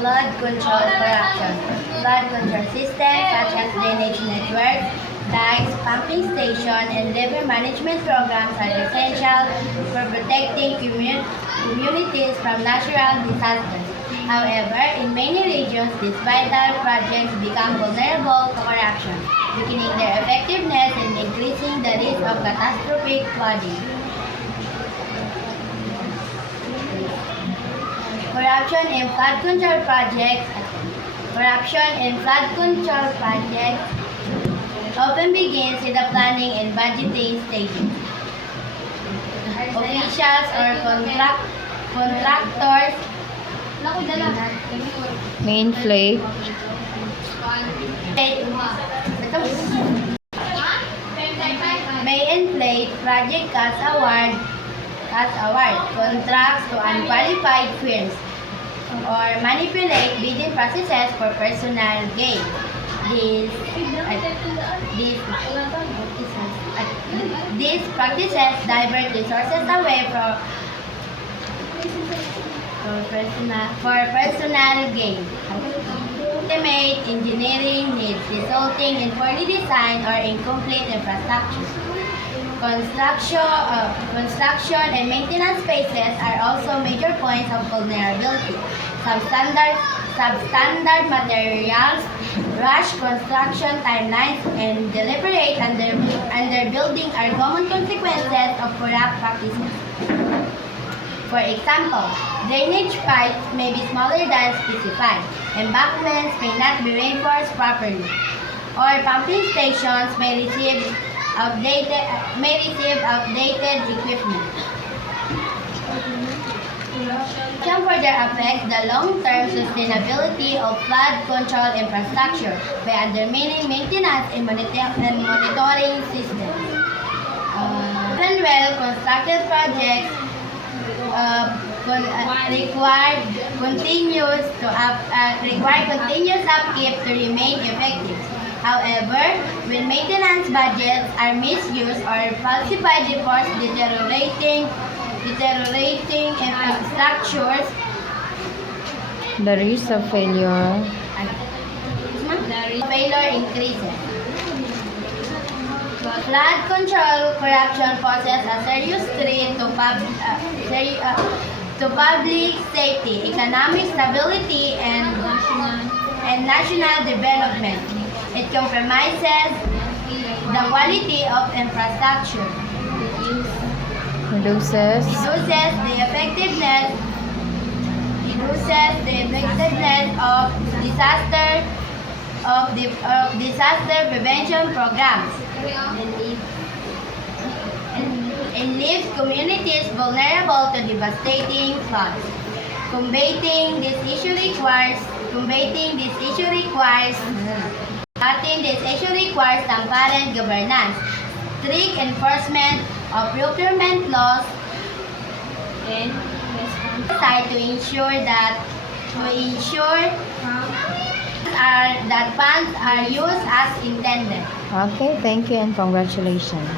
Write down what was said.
flood control corruption. Flood control systems such as drainage networks, dikes, pumping station, and river management programs are essential for protecting communities from natural disasters. However, in many regions, these vital projects become vulnerable to corruption, weakening their effectiveness and increasing the risk of catastrophic flooding. Corruption in flood control projects. Corruption in flood control projects often begins with the planning and budgeting stages. Officials or contractors Main flake. may inflate project cost award contracts to unqualified firms or manipulate bidding processes for personal gain. These practices divert resources away for personal gain. Estimate engineering needs resulting in poorly designed or incomplete infrastructure. Construction and maintenance phases are also major points of vulnerability. Substandard materials, rush construction timelines, and deliberate underbuilding are common consequences of corrupt practices. For example, drainage pipes may be smaller than specified, embankments may not be reinforced properly, or pumping stations may receive outdated equipment. Can further affect the long-term sustainability of flood control infrastructure by undermining maintenance and monitoring systems. Even well-constructed projects require continuous upkeep to remain effective. However, when maintenance budgets are misused or falsified reports deteriorating infrastructures, The risk of failure. failure increases. Flood control corruption poses a serious threat to public safety, economic stability, and national development. It compromises the quality of infrastructure, Reduces reduces the effectiveness of disaster prevention programs, and leaves communities vulnerable to devastating floods. Combating this issue requires transparent governance, strict enforcement of procurement laws, and to ensure that funds are used as intended. Okay, thank you and congratulations.